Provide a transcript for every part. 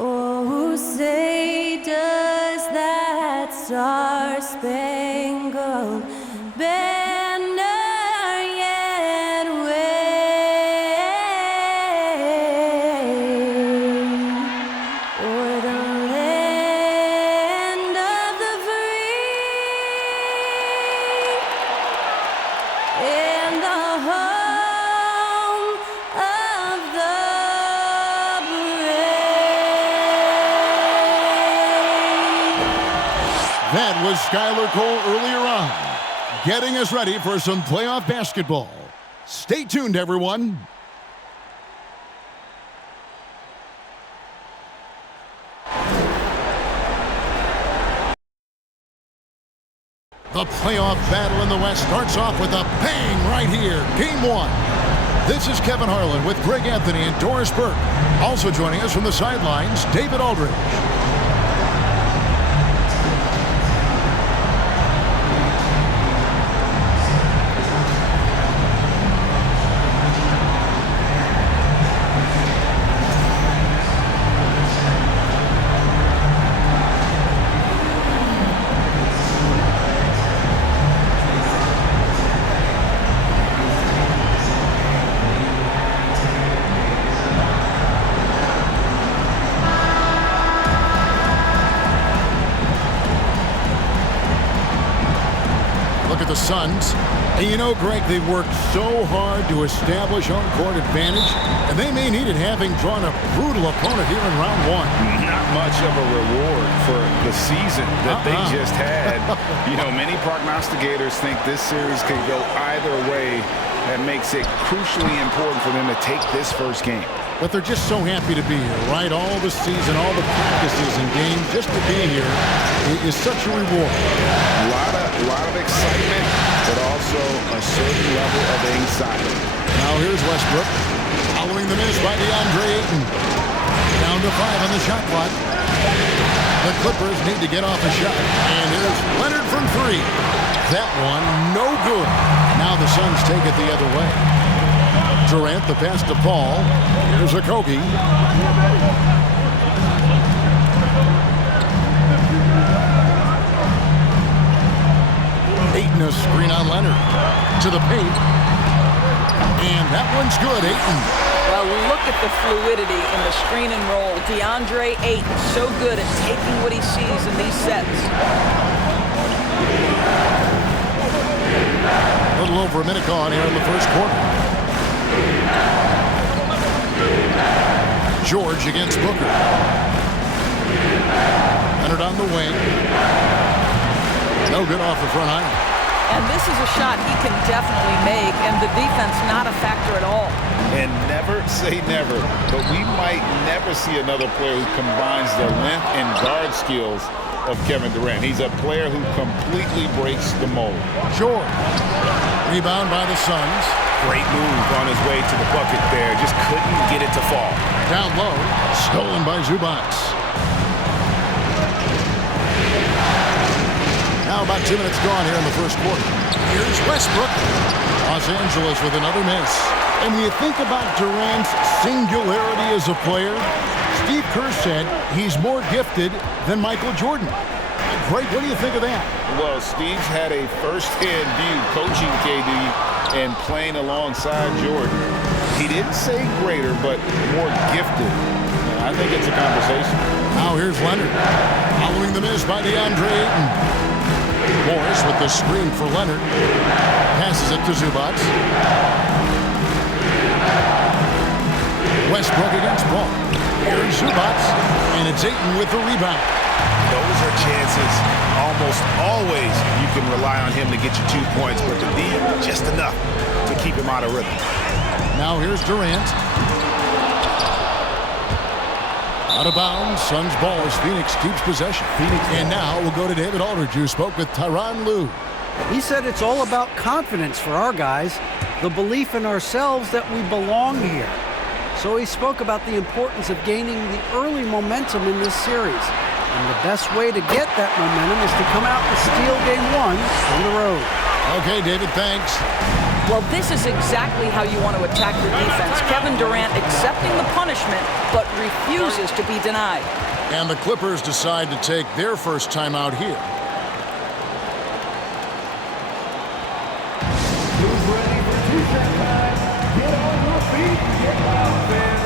Oh, say does that star-spangled banner yet wave o'er the land of the free and the home of the That was Skylar Cole earlier on, getting us ready for some playoff basketball. Stay tuned, everyone. The playoff battle in the West starts off with a bang right here. Game one. This is Kevin Harlan with Greg Anthony and Doris Burke. Also joining us from the sidelines, David Aldridge. The Suns. And you know, Greg, they've worked so hard to establish home court advantage, and they may need it having drawn a brutal opponent here in round one. Not much of a reward for the season that they just had. You know, many prognosticators think this series could go either way. That makes it crucially important for them to take this first game. But they're just so happy to be here, right? All the season, all the practices and games, just to be here is such a reward. A lot of excitement, but also a certain level of anxiety. Now here's Westbrook, following the miss by DeAndre Ayton. Down to 5 on the shot clock. The Clippers need to get off a shot. And here's Leonard from 3. That one, no good. Now the Suns take it the other way. Durant, the pass to Paul. Here's Okogie. Ayton, a screen on Leonard. To the paint. And that one's good, Ayton. Well, look at the fluidity in the screen and roll. DeAndre Ayton, so good at taking what he sees in these sets. A little over a minute gone here in the first quarter. George against Booker. Leonard on the wing. No good off the front iron. And this is a shot he can definitely make, and the defense not a factor at all. And never say never, but we might never see another player who combines the length and guard skills of Kevin Durant. He's a player who completely breaks the mold. George. Rebound by the Suns. Great move on his way to the bucket there. Just couldn't get it to fall. Down low. Stolen by Zubac. Now about 2 minutes gone here in the first quarter. Here's Westbrook. Los Angeles with another miss. And when you think about Durant's singularity as a player, Steve Kerr said he's more gifted than Michael Jordan. Greg, what do you think of that? Well, Steve's had a first-hand view coaching KD and playing alongside Jordan. He didn't say greater, but more gifted. I think it's a conversation. Now here's Leonard. Following the miss by DeAndre Ayton. Morris with the screen for Leonard. Passes it to Zubac. Westbrook against Paul. Here's Zubac. And it's Ayton with the rebound. Those are chances almost always you can rely on him to get you 2 points, but the D, just enough to keep him out of rhythm. Now here's Durant. Out of bounds, Suns ball as Phoenix keeps possession. And now we'll go to David Aldridge, who spoke with Tyronn Lue. He said it's all about confidence for our guys, the belief in ourselves that we belong here. So he spoke about the importance of gaining the early momentum in this series. And the best way to get that momentum is to come out and steal game one on the road. Okay, David, thanks. Well, this is exactly how you want to attack the defense. Kevin Durant accepting the punishment, but refuses to be denied. And the Clippers decide to take their first timeout here. Who's ready for two-shot time? Get on your feet and get wild, fans.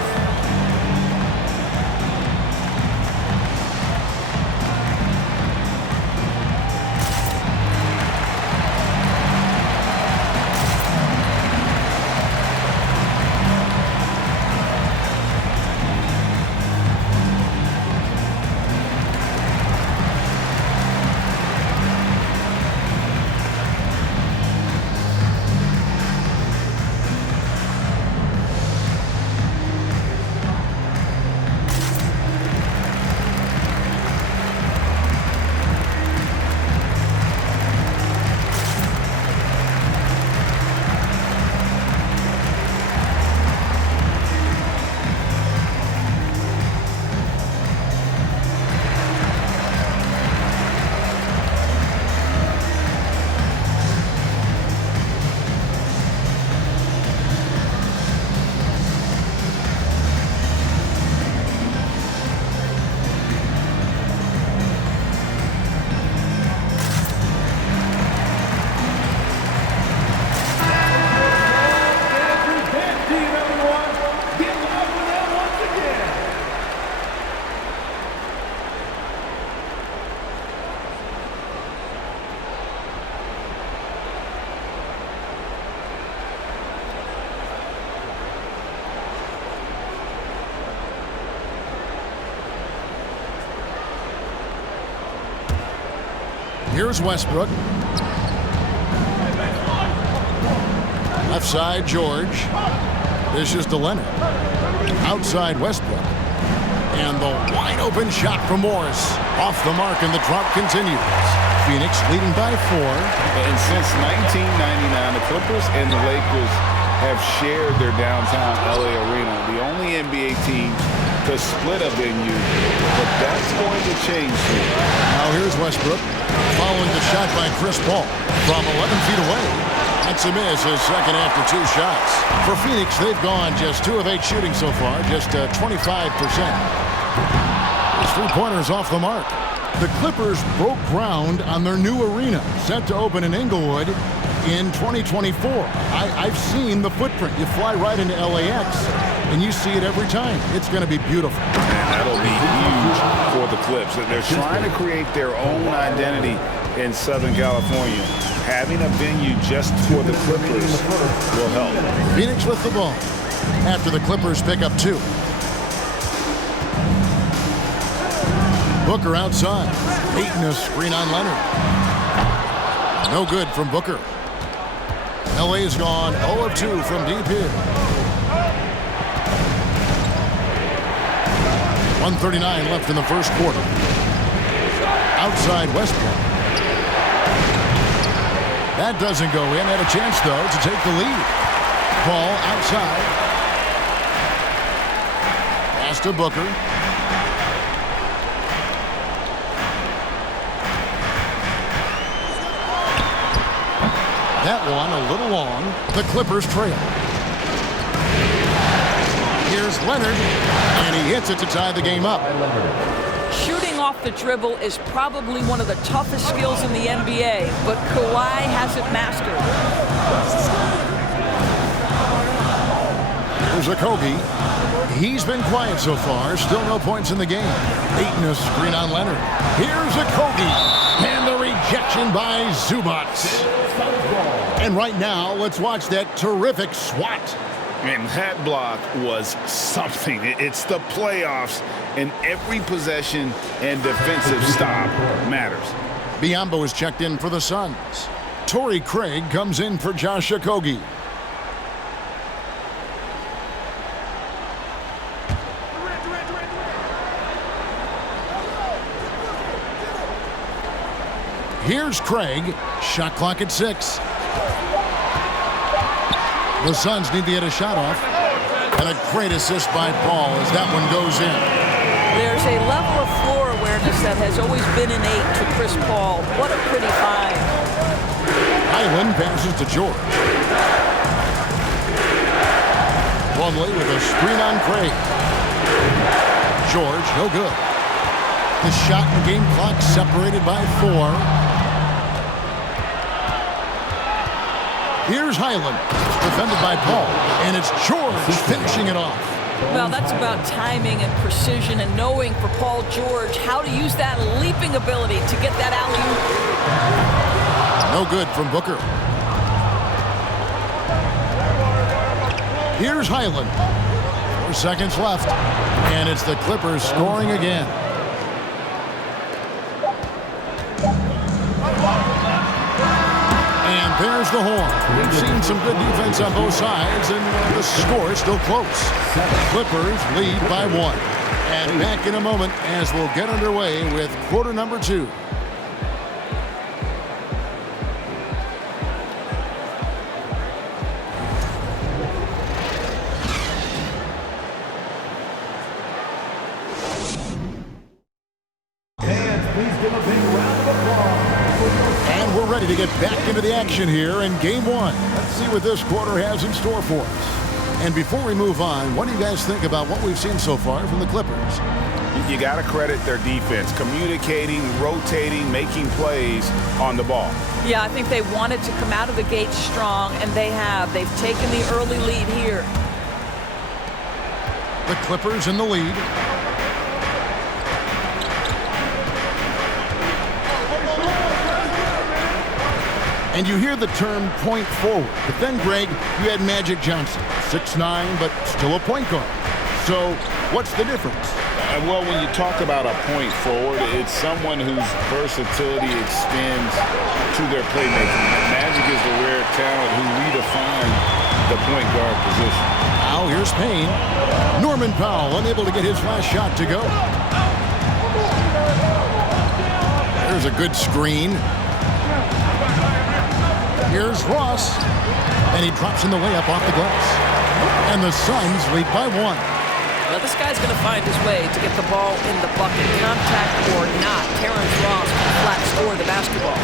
Here's Westbrook. Left side, George. This is to Leonard. Outside, Westbrook. And the wide open shot from Morris. Off the mark, and the drop continues. Phoenix leading by 4. And since 1999, the Clippers and the Lakers have shared their downtown LA arena. The only NBA team to split a venue, but that's going to change soon. Now here's Westbrook. Following the shot by Chris Paul from 11 feet away. That's a miss, his second after 2 shots. For Phoenix, they've gone just 2 of 8 shooting so far, just 25%. His 3-pointers off the mark. The Clippers broke ground on their new arena, set to open in Inglewood in 2024. I've seen the footprint. You fly right into LAX, and you see it every time. It's going to be beautiful. And that'll be huge for the Clips. They're trying to create their own identity in Southern California. Having a venue just for the Clippers will help. Phoenix with the ball after the Clippers pick up 2. Booker outside. Ayton a screen on Leonard. No good from Booker. LA's gone 0 of 2 from deep here. 1:39 left in the first quarter. Outside Westbrook. That doesn't go in. Had a chance, though, to take the lead. Ball outside. Pass to Booker. That one a little long. The Clippers trail. Here's Leonard, and he hits it to tie the game up. Shooting off the dribble is probably one of the toughest skills in the NBA, but Kawhi has it mastered. Here's Okogie. He's been quiet so far. Still no points in the game. Ayton a screen on Leonard. Here's Okogie. And the rejection by Zubac. And right now, let's watch that terrific swat. And that block was something. It's the playoffs, and every possession and defensive stop matters. Biyombo is checked in for the Suns. Torrey Craig comes in for Josh Okogie. Here's Craig. Shot clock at 6. The Suns need to get a shot off. And a great assist by Paul as that one goes in. There's a level of floor awareness that has always been innate to Chris Paul. What a pretty find. Highland passes to George. Plumlee with a screen on Craig. George, no good. The shot and game clock separated by 4. Here's Highland, defended by Paul, and it's George finishing it off. Well, that's about timing and precision and knowing for Paul George how to use that leaping ability to get that alley-oop. No good from Booker. Here's Highland. 4 seconds left, and it's the Clippers scoring again. And there's the horn. We've seen some good defense on both sides, and the score is still close. Clippers lead by 1. And back in a moment as we'll get underway with quarter number 2. And we're ready to get back into the action here in game 1. Let's see what this quarter has in store for us. And before we move on, what do you guys think about what we've seen so far from the Clippers? You got to credit their defense, communicating, rotating, making plays on the ball. Yeah, I think they wanted to come out of the gate strong, and they have. They've taken the early lead here. The Clippers in the lead. And you hear the term point forward. But then, Greg, you had Magic Johnson, 6'9", but still a point guard. So what's the difference? Well, when you talk about a point forward, it's someone whose versatility extends to their playmaking. Magic is the rare talent who redefined the point guard position. Now here's Payne. Norman Powell unable to get his last shot to go. There's a good screen. Here's Ross, and he drops in the layup off the glass. And the Suns lead by 1. Well, this guy's going to find his way to get the ball in the bucket, contact or not. Terrence Ross can flat score the basketball.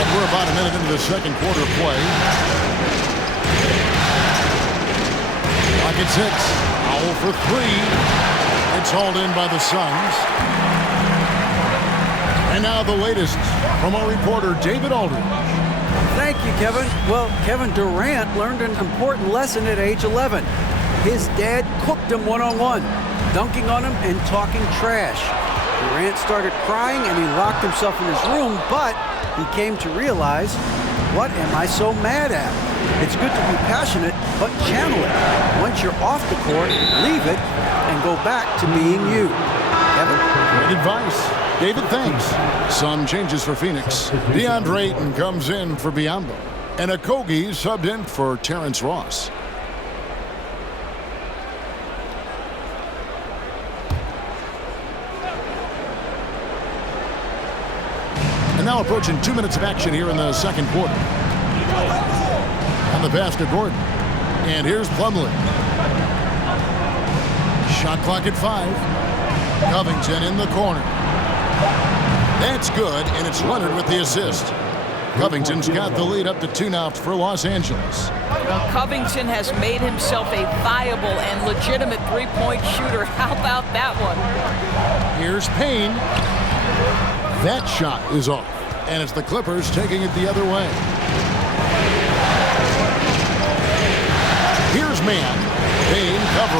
And we're about a minute into the second quarter play. Clock at 6. Powell for 3. It's hauled in by the Suns. And now the latest from our reporter, David Aldridge. Thank you, Kevin. Well, Kevin Durant learned an important lesson at age 11. His dad cooked him one-on-one, dunking on him and talking trash. Durant started crying and he locked himself in his room, but he came to realize, what am I so mad at? It's good to be passionate, but channel it. Once you're off the court, leave it and go back to being you. Kevin? Great advice. David, thanks. Some changes for Phoenix. DeAndre Ayton comes in for Biyombo. And Okogie subbed in for Terrence Ross. And now approaching 2 minutes of action here in the second quarter. On the pass to Gordon. And here's Plumlee. Shot clock at 5. Covington in the corner. That's good, and it's Leonard with the assist. Covington's got the lead up to 2 now for Los Angeles. Well, Covington has made himself a viable and legitimate three-point shooter. How about that one? Here's Payne. That shot is off, and it's the Clippers taking it the other way. Here's Mann. Payne covering.